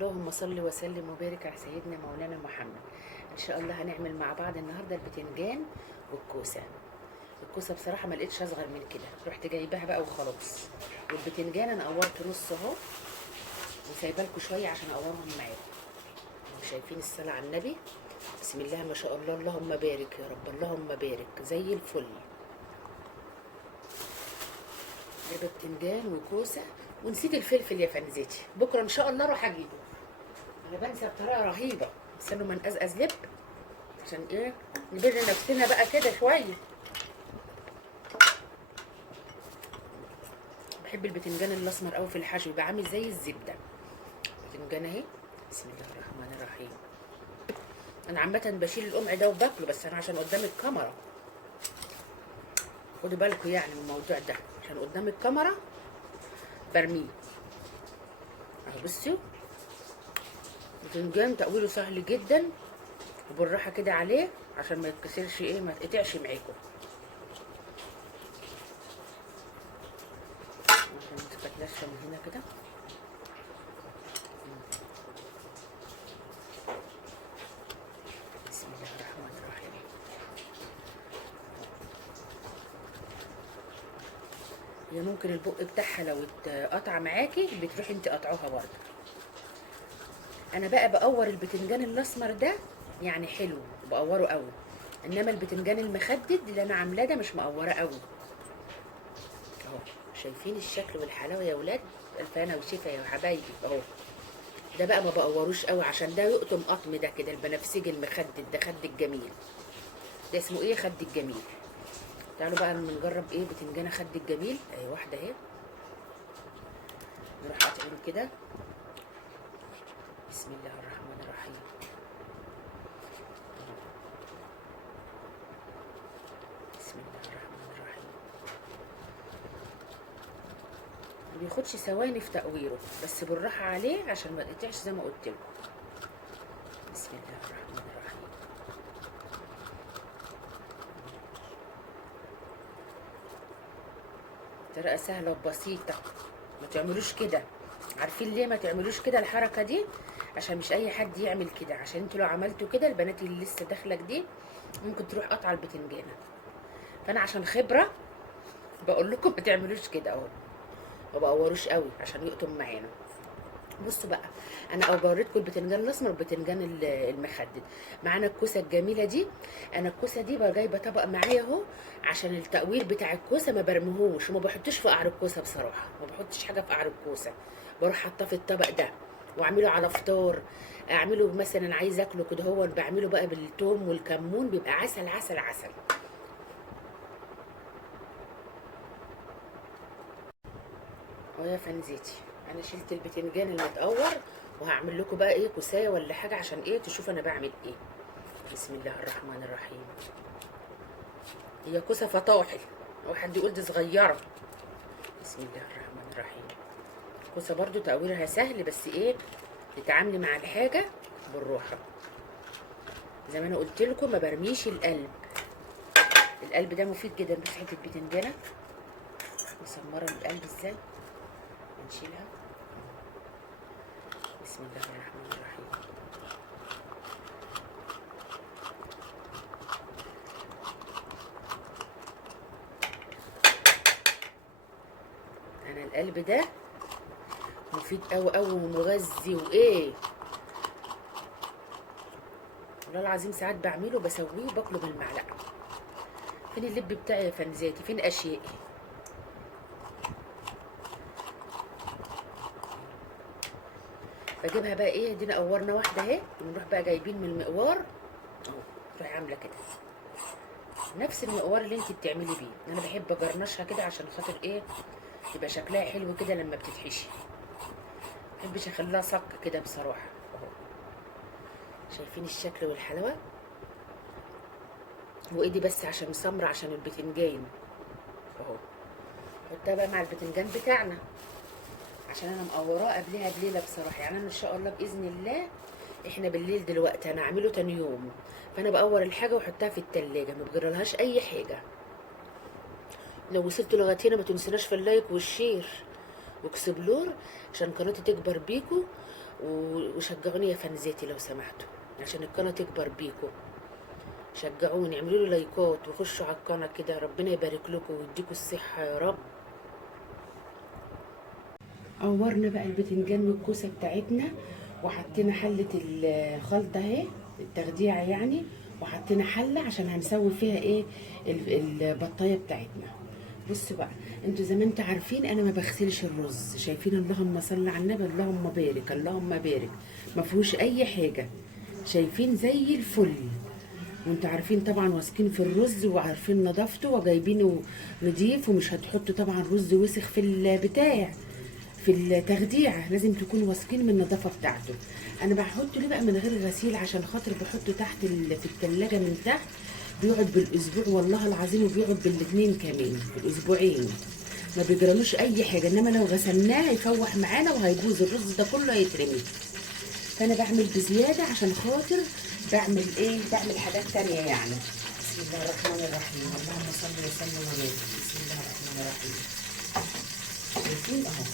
اللهم صل وسلم وبارك على سيدنا مولانا محمد. ان شاء الله هنعمل مع بعض النهارده البتنجان والكوسه. الكوسه بصراحه ما لقيتش اصغر من كده، رحت جايباها بقى وخلاص. والبتنجان انا قورت نص اهو وسايبه لكم شويه عشان اقورهم معاكم. شايفين الصلاه على النبي؟ بسم الله ما شاء الله، اللهم بارك يا رب، اللهم بارك زي الفل. جايبه بتنجان وكوسه ونسيت الفلفل يا فنزتي، بكره ان شاء الله اروح اجيبه. انا بنسى بطريقه رهيبه، استنوا ما نقزقز لب عشان ايه نبر نفسنا بقى كده شويه. بحب البتنجان الاسمر قوي في الحشو، يبقى عامل زي الزبده. بتنجان اهي، بسم الله الرحمن الرحيم. انا عامه بشيل القمع ده وباكله، بس انا عشان قدام الكاميرا خدوا بالكم يعني من الموضوع ده، عشان قدام الكاميرا برميه اهو. بصوا البتنجان تقويله سهل جدا، وبالراحه كده عليه عشان ما يتكسرش ايه، ما يتقطعش معاكم. عشان تتلاشى من هنا كده. بسم الله الرحمن الرحيم. هي ممكن البق بتاعها لو اتقطع معاكي بتروحي انت قطعوها برضه. انا بقى بقور البتنجان الاسمر ده يعني حلو، بقوره قوي. انما البتنجان المخدد اللي انا عاملاه ده مش مقوره قوي اهو. شايفين الشكل والحلاوه يا ولاد؟ الف هنا وشفا يا حبايبي اهو. ده بقى ما بقوروش قوي عشان ده يقطم قطم، ده كده البنفسجي المخدد ده، خد الجميل ده اسمه ايه، خد الجميل. تعالوا بقى نجرب ايه بتنجانه خد الجميل اهي. واحده اهي، نروح قاطعين كده. بسم الله الرحمن الرحيم. بسم الله الرحمن الرحيم. ما بياخدش ثواني في تقويره، بس بالراحه عليه عشان ما يتقطعش زي ما قلت لكم. بسم الله الرحمن الرحيم. طريقه سهله وبسيطه، ما تعملوش كده. عارفين ليه ما تعملوش كده الحركه دي؟ عشان مش اي حد يعمل كده، عشان انتوا لو عملتوا كده البنات اللي لسه داخله جديد ممكن تروح قطع البتنجانه. فانا عشان خبره بقول لكم ما تعملوش كده اهو، ما بقوروش قوي عشان يقطم معانا. بصوا بقى، انا بوريتكم البتنجان الاسمر والبتنجان المخدد. معانا الكوسه الجميله دي. انا الكوسه دي بقى جايبه طبق معايا اهو، عشان التقوير بتاع الكوسه ما برميهوش وما بحطوش في قعر الكوسه. بصراحه ما بحطش حاجه في قعر الكوسه، بروح حاطاه في الطبق ده واعمله على فطار. اعمله مثلا عايز اكله كده، هو بعمله بقى بالثوم والكمون، بيبقى عسل عسل عسل. اهو يا فنزيتي، انا شلت البتنجان المتقور وهعمل لكم بقى ايه كوسايه ولا حاجه عشان ايه تشوفوا انا بعمل ايه. بسم الله الرحمن الرحيم. هي كوسه فطاحل، او حد يقول دي صغيره. بسم الله الرحمن الرحيم. كوسه برضو تقويرها سهل، بس ايه تتعاملي مع الحاجه بالراحه. زي ما انا قلت لكم ما برميش القلب. القلب ده مفيد جدا. بس حته البتنجانه مسمره القلب ازاي، نشيلها. بسم الله الرحمن الرحيم. انا القلب ده مفيد قوي قوي ومغذي وايه، والله العظيم ساعات بعمله بسويه وباكله بالمعلقه. فين اللب بتاعي يا فنزاتي، فين اشيائي؟ بجيبها بقى ايه، ادينا قورنا واحده اهي، ونروح بقى جايبين من المقوار اهو، تروحي عامله كده نفس المقوار اللي انت بتعملي بيه. انا بحب اجرنشها كده عشان خاطر ايه يبقى شكلها حلو كده لما بتتحشي. مبحبش اخليها صك كده بصراحه اهو. شايفين الشكل والحلاوه؟ وايدي بس عشان سمرة عشان البتنجان اهو. حطها بقى مع البتنجان بتاعنا عشان انا مقوراه قبلها بليله بصراحه. يعني انا ان شاء الله باذن الله احنا بالليل دلوقتي انا هعمله تاني يوم، فانا بقور الحاجه واحطها في التلاجة، ما بجرالهاش اي حاجه. لو وصلتوا لغايه هنا ما تنسوناش في اللايك والشير واكسبلور عشان قناتي تكبر بيكو، وشجعوني يا فانزاتي لو سمحتوا عشان القناه تكبر بيكم. شجعوني، اعملوا لي لايكات وخشوا على القناه كده. ربنا يبارك لكم ويديكم الصحه يا رب. قورنا بقى البتنجان والكوسه بتاعتنا، وحطينا حله الخلطه اهي، التخديعه يعني، وحطينا حله عشان هنسوي فيها ايه، البطايه بتاعتنا. بصوا بقى، انتوا زي ما انتوا عارفين انا ما بغسلش الرز، شايفين؟ اللهم صل على النبي، اللهم بارك اللهم بارك، ما فيهوش اي حاجه، شايفين؟ زي الفل. وانتوا عارفين طبعا، واثقين في الرز وعارفين نظافته وجايبينه نضيف، ومش هتحطوا طبعا رز وسخ في البتاع، في التخديعه، لازم تكونوا واثقين من النظافه بتاعته. انا بحطه ليه بقى من غير غسيل؟ عشان خاطر بحطه تحت في التلاجة من تحت، بيقعد بالاسبوع والله العظيم، وبيقعد بالاتنين كمان، بالاسبوعين، ما بيجرالوش اي حاجه. انما لو غسلناه هيفوح معانا وهيبوظ، الرز ده كله هيترمي. فانا بعمل بزياده عشان خاطر بعمل ايه، بعمل حاجات تانية يعني. بسم الله الرحمن الرحيم، اللهم صل وسلم وبارك. بسم الله الرحمن الرحيم. شايفين اهو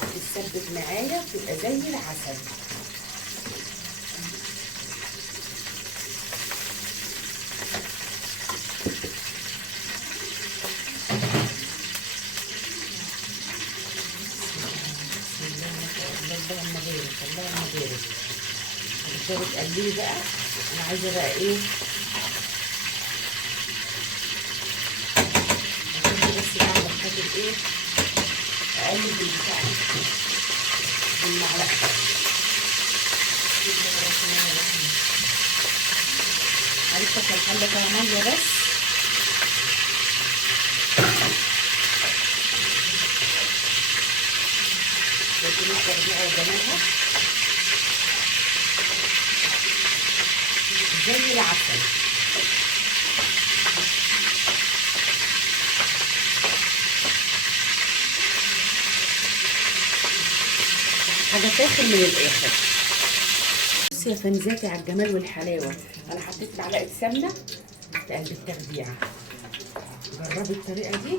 تتثبت معايا، بتبقى زي العسل. اللهم بارك اللهم بارك. هتفضلي تقلبي بقى. انا عايزه بقى ايه، بس بعمل خاطر ايه، اقلب البتاع بالمعلقه. عرفت الحله فيها ميه بس. شايفين التربيعه وجمالها زي العسل. حاجه تاخد من الاخر. بصي يا فنزاتي على الجمال والحلاوه، انا حطيت معلقه سمنه في قلب التخديعه. جربي الطريقه دي،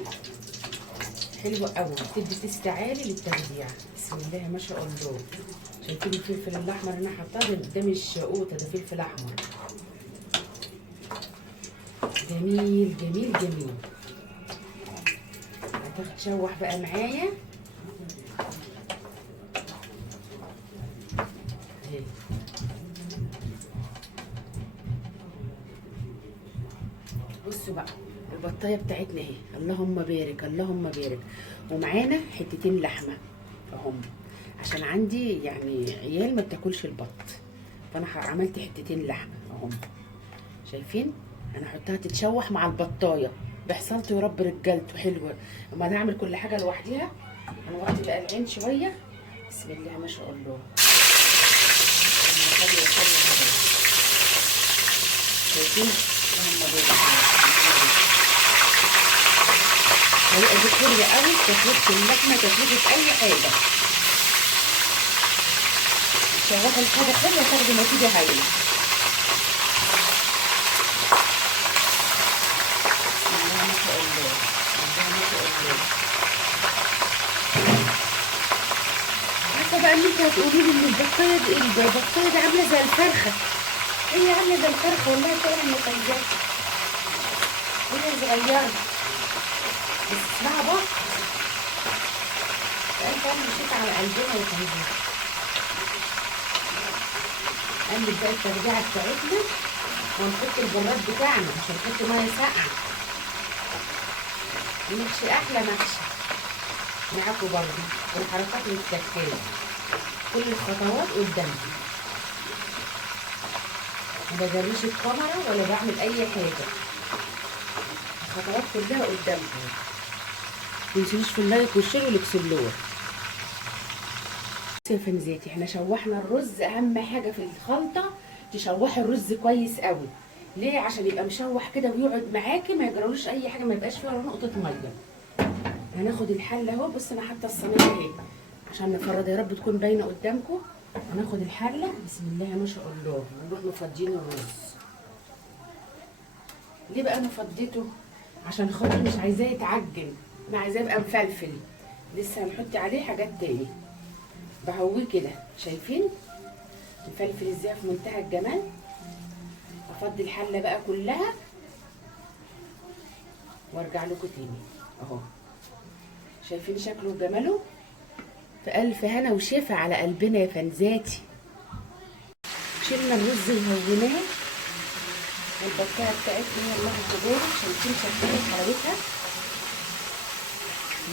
حلوه قوي، بتدي تيست عالي للتخديع. بسم الله ما شاء الله. شايفين الفلفل الاحمر اللي انا حطاه ده مش قوطه، ده فلفل احمر. جميل جميل جميل. هتتشوح بقى معايا. بصوا بقى البطايه بتاعتنا اهي، اللهم بارك اللهم بارك. ومعانا حتتين لحمه اهم، عشان عندي يعني عيال ما بتاكلش البط، فانا عملت حتتين لحمه اهم. شايفين؟ انا احطها تتشوح مع البطايه بحصلته يا رب رجالته حلوه. اما انا هعمل كل حاجه لوحديها، انا وقت بقى العين شويه. بسم الله ما شاء الله. شايفين؟ اللهم بارك. طريقه دي حلوه قوي، تسويه اللحمه، تسويه اي حاجه. تشوحوا الحاجه حلوه تاخدي نتيجه هايله. عارفه بقى ان انتوا هتقولوا لي ان البطايه دي عامله زي الفرخه. هي عامله زي الفرخه والله فعلا يا فنجان، هي صغيره بس اسمها بط. انت مشيت على قلبنا يا فنجان. قلب بقى التربيعه بتاعتنا، ونحط البراد بتاعنا عشان نحط ميه ساقعه. المحشي احلى محشي معاكم برضه، والحركات متكتله، كل الخطوات قدامكم، ما بجريش الكاميرا ولا بعمل اي حاجه، الخطوات كلها قدامكم. متنسوش في اللايك والشير والاكسبلور. يا فنزاتي احنا شوحنا الرز، اهم حاجه في الخلطه تشوحي الرز كويس قوي. ليه؟ عشان يبقى مشوح كده ويقعد معاكي، ما يجرالوش اي حاجه، ما يبقاش فيه ولا نقطه ميه. هناخد الحله اهو، بص انا حاطه الصينيه اهي عشان نفرد، يا رب تكون باينه قدامكم. هناخد الحله، بسم الله ما شاء الله، ونروح مفضيين الرز. ليه بقى انا فضيته؟ عشان خاطر مش عايزاه يتعجن، انا عايزاه يبقى مفلفل. لسه هنحط عليه حاجات تاني بهويه كده، شايفين مفلفل ازاي في منتهى الجمال. افضي الحله بقى كلها وارجع لكم تاني اهو. شايفين شكله وجماله؟ في الف هنا وشفا على قلبنا يا فنزاتي. شيلنا الرز وهوناه والبطايه بتاعتنا والله تبارك. شايفين شكلها حلاوتها؟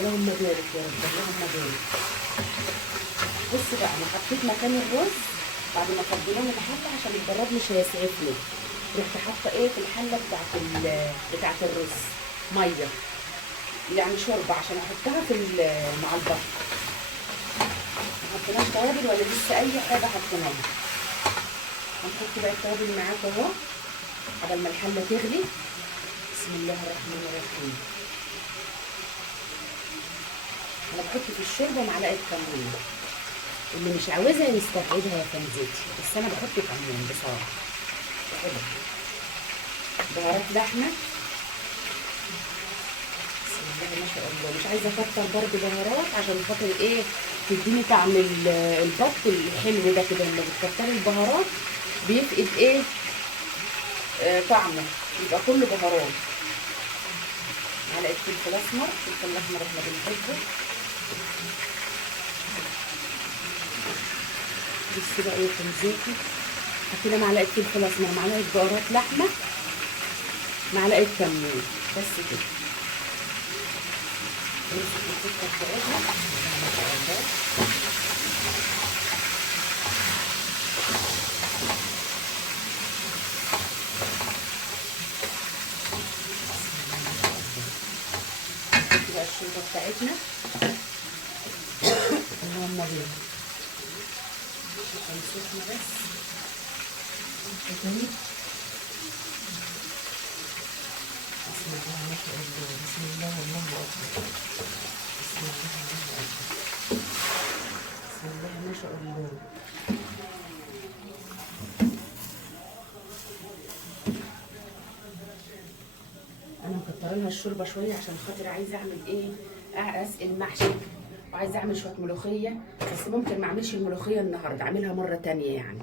اللهم بارك يا رب، اللهم بارك. بصوا بقى انا حطيت مكان الرز بعد ما فضيناه من الحله عشان البراد مش هيسعفني، رحت حاطه ايه في الحله بتاعت الرز ميه، يعني شوربه عشان احطها مع البط. ما حطيناش توابل ولا لسه اي حاجه حطيناها. هنحط بقى التوابل معاكم اهو قبل ما الحله تغلي. بسم الله الرحمن الرحيم. انا بحط في الشوربه معلقه كمون، اللي مش عاوزها يستبعدها يا فنزاتي، بس انا بحط كمون بصراحه. حلو. بهارات لحمه بسم الله ما شاء الله. مش عايزه اكتر برضه بهارات عشان خاطر ايه، تديني طعم البط الحلو ده كده. لما بتكتري البهارات بيفقد ايه طعمه، يبقى كله بهارات. معلقه فلفل اسمر، الفلفل الاحمر احنا بنحبه. بصوا بقى يا فنزاتي، حطينا معلقه فلفل اسمر، معلقه بهارات لحمه، معلقه كمون، بس كده. نمسك السكر بتاعتها ما شاء الله. نحط بقى الشوربه بتاعتنا. اللهم بارك. عشان سخنه بس. بسم الله ما شاء الله، بسم الله والله اكبر، بسم الله الله اكبر، بسم الله ما شاء الله. انا مكتره لها الشوربه شويه عشان خاطر عايزه اعمل ايه، اسقي المحشي، وعايزه اعمل شويه ملوخيه، بس ممكن ما اعملش الملوخيه النهارده، اعملها مره تانية يعني.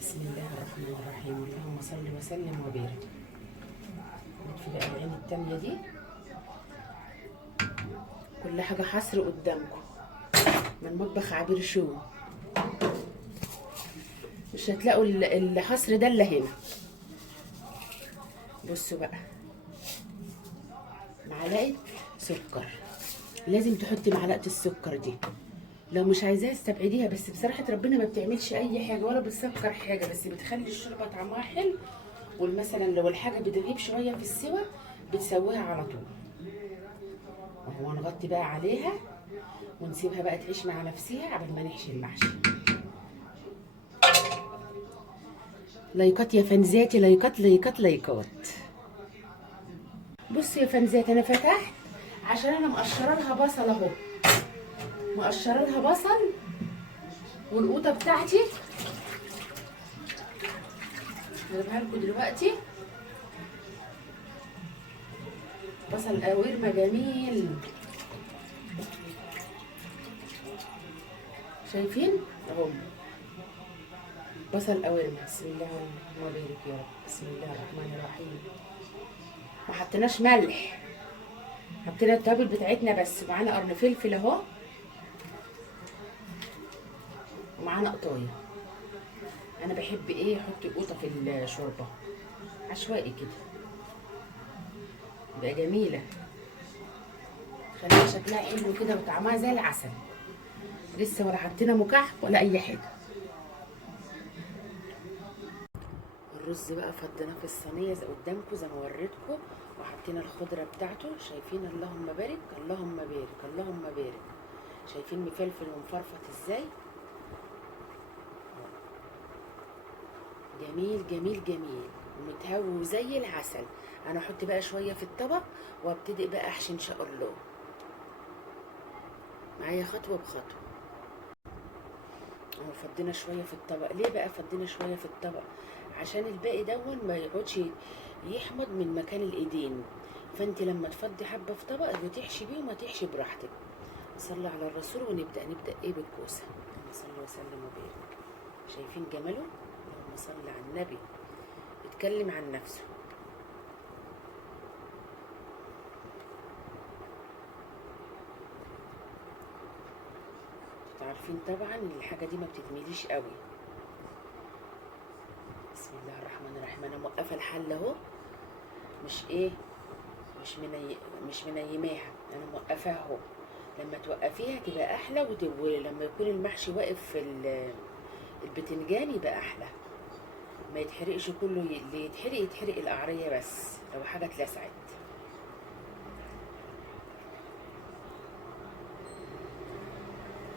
بسم الله الرحمن الرحيم. اللهم صل وسلم وبارك. نطفي بقى العين التانية دي. كل حاجة حصر قدامكم من مطبخ عبير شو، مش هتلاقوا الحصر ده الا هنا. بصوا بقى، معلقة سكر، لازم تحطي معلقة السكر دي، لو مش عايزاها استبعديها، بس بصراحة ربنا ما بتعملش أي حاجة ولا بتسكر حاجة، بس بتخلي الشوربة طعمها حلو. ومثلا لو الحاجة بتغيب شوية في السوا بتسويها على طول. وهو نغطي بقى عليها ونسيبها بقى تعيش مع نفسها قبل ما نحشي المحشي. لايكات يا فنزاتي، لايكات لايكات لايكات. بصي يا فنزات، انا فتحت عشان انا مقشره لها بصل اهو، مقشره لها بصل. والقوطه بتاعتي هجيبها لكم دلوقتي. بصل قوارمه جميل، شايفين اهو بصل قوارمه. بسم الله الرحمن الرحيم يا رب، بسم الله الرحمن الرحيم. ما حطيناش ملح، حطينا التوابل بتاعتنا بس. معانا قرن فلفل اهو، ومعانا قطايه. انا بحب ايه، احط القوطه في الشوربه عشوائي كده، تبقى جميله، خليها شكلها حلو كده وطعمها زي العسل. لسه ولا حطينا مكعب ولا اي حاجه. الرز بقى فضيناه في الصينيه زي قدامكم زي ما وريتكم، وحطينا الخضره بتاعته. شايفين؟ اللهم بارك اللهم بارك اللهم بارك. شايفين مفلفل ومفرفط ازاي؟ جميل جميل جميل ومتهوي زي العسل. انا احط بقى شويه في الطبق وابتدي بقى احشي ان شاء الله. معايا خطوه بخطوه اهو. فضينا شويه في الطبق. ليه بقى فضينا شويه في الطبق؟ عشان الباقي دون ما يقعدش يحمض من مكان الايدين. فانت لما تفضي حبه في طبق وتحشي بيه وما تحشي براحتك. نصلي على الرسول ونبدأ ايه بالكوسة. اللهم صل وسلم وبارك. شايفين جماله؟ اللهم صل على النبي. اتكلم عن نفسه. عارفين طبعا ان الحاجة دي ما بتتمليش قوي. بسم الله الرحمن الرحيم. انا موقفة الحلة اهو، مش ايه، مش منيماها، انا موقفاها اهو. لما توقفيها تبقى احلى، ولما يكون المحشي واقف في البتنجان يبقى احلى، ما يتحرقش كله. اللي يتحرق القعريه بس لو حاجه اتلسعت.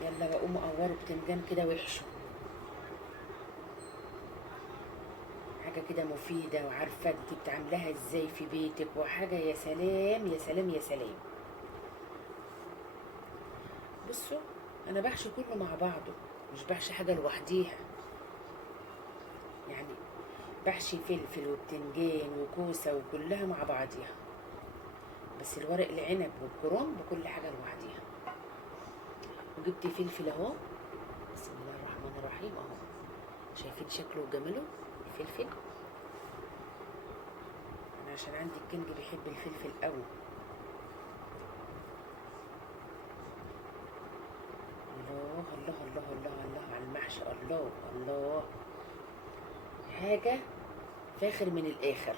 يلا بقوم اقوروا بتنجان كده وحشه، حاجه كده مفيده وعارفه انت بتعملها ازاي في بيتك، وحاجه يا سلام يا سلام يا سلام. بصوا انا بحشي كله مع بعضه، مش بحشي حاجه لوحديها. يعني بحشي فلفل وبتنجان وكوسه وكلها مع بعضيها، بس الورق العنب والكرنب بكل حاجه لوحديها. وجبت فلفل اهو، بسم الله الرحمن الرحيم اهو. شايفين شكله وجماله الفلفل؟ انا عشان عندي الكنج بيحب الفلفل قوي. الله الله الله الله الله على المحشي، الله الله، حاجه فاخر من الاخر.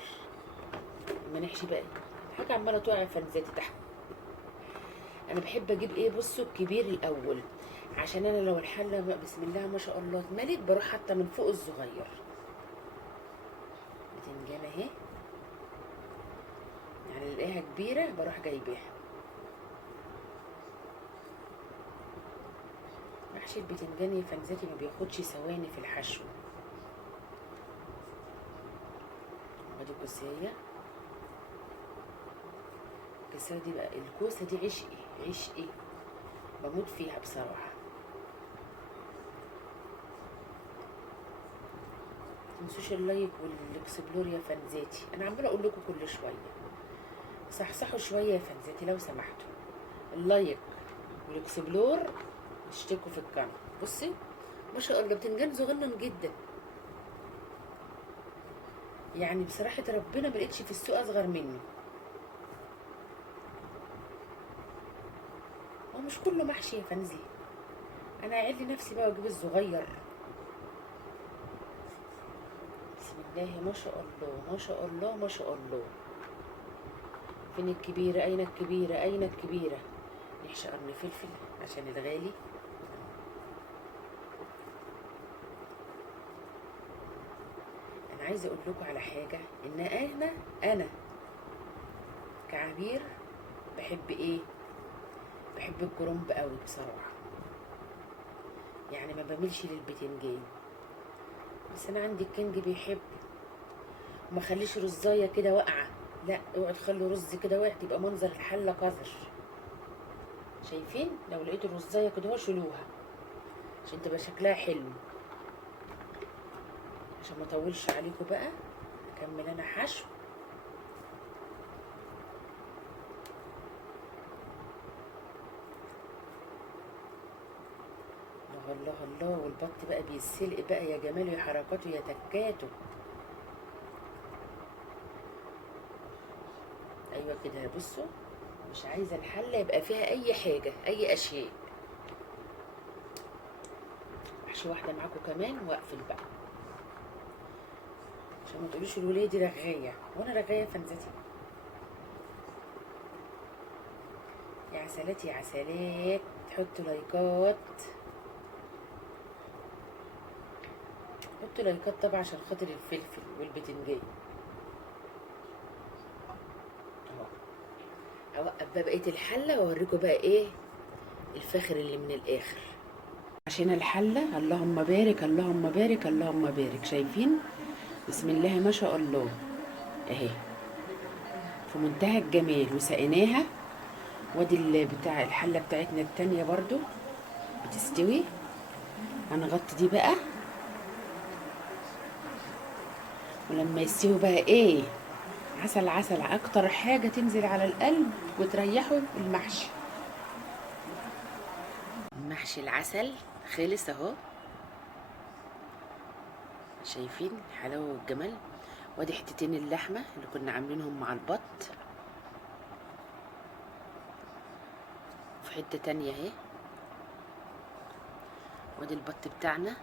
لما نحشي بقى حاجه عماله تقع فنزاتي تحت. انا بحب اجيب ايه، بصوا الكبير الاول، عشان انا لو الحله بسم الله ما شاء الله اتملت بروح حاطه من فوق الصغير. بتنجان اهي، يعني الاقيها كبيره بروح جايباها. محشي البتنجان يا فنزاتي ما بياخدش ثواني في الحشو. ادي كوسيه، الكوسه دي بقى، الكوسه دي عشقي بموت فيها بصراحه. متنسوش اللايك والاكسبلور يا فنزاتي، انا عماله اقول لكم كل شويه صحصحوا شويه يا فنزاتي لو سمحتوا. اللايك والاكسبلور اشتركوا في القناه. بصي ما شاء الله بتنجان صغنن جدا، يعني بصراحه ربنا ما لقيتش في السوق اصغر منه. هو مش كله محشي يا فنزي، انا اعلي نفسي بقى واجيب الصغير. بسم الله ما شاء الله ما شاء الله ما شاء الله. فين الكبيره؟ اين الكبيره؟ اين الكبيره؟ نحشي قرن فلفل عشان الغالي. انا عايزه اقول لكم على حاجه، ان انا كعبير بحب ايه، بحب الكرنب قوي بصراحه، يعني ما بميلش للبتنجان، بس انا عندي الكنج بيحب. وما خليش رزايه كده واقعه، لا اوعوا تخلوا رز كده واقع، تبقى منظر الحله قذر. شايفين؟ لو لقيتوا الرزايه كده شيلوها عشان تبقى شكلها حلو. عشان ما اطولش عليكم بقى اكمل انا حشو. الله الله الله. والبط بقى بيتسلق بقى يا جماله يا حركاته يا تكاته. ايوه كده. بصوا مش عايزه الحله يبقى فيها اي حاجه اي اشياء. احشي واحده معاكم كمان واقفل بقى عشان ما تقولوش الوليه دي رغايه، وانا رغايه فنزتي. يا عسلات يا عسلات، تحطوا لايكات، حطوا لايكات طبعا عشان خاطر الفلفل والبتنجان. اهو اوقف بقى بقيه الحله واوريكم بقى ايه الفاخر اللي من الاخر. عشان الحله اللهم بارك اللهم بارك اللهم بارك. شايفين؟ بسم الله ما شاء الله اهي في منتهى الجمال. وسقيناها، وادي بتاع الحله بتاعتنا التانيه برضو بتستوي. هنغطي دي بقى، ولما يستوي بقى ايه عسل عسل. اكتر حاجه تنزل على القلب وتريحه المحشي. محشي العسل خلص اهو، شايفين الحلاوه والجمال. وادي حتتين اللحمه اللي كنا عاملينهم مع البط، في حته تانية اهي. وادي البط بتاعنا،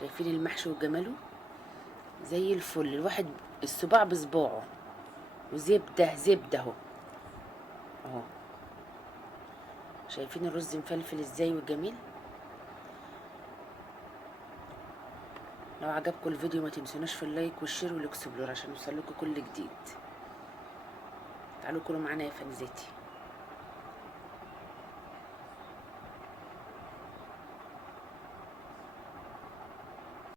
شايفين المحشي وجماله زي الفل. الواحد الصباع بصباعه، وزبده زبده اهو اهو. شايفين الرز مفلفل ازاي وجميل. لو عجبكم الفيديو ما تنسوناش في اللايك والشير والاكسبلور عشان يوصل لكم كل جديد. تعالوا كلوا معانا يا فانزاتي.